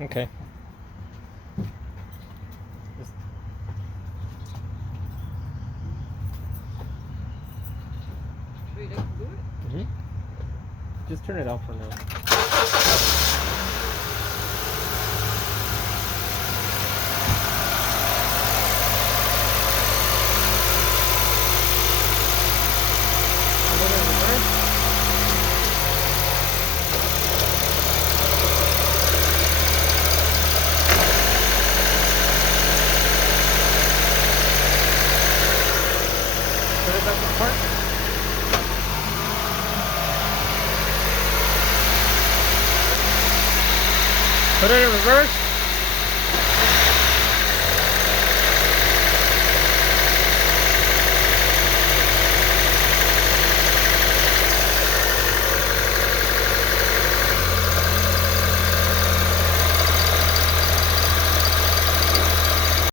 Okay. Just- Should we do it? Mhm. Just turn it off for now. Put it in reverse. Put it back in park. Put it in reverse.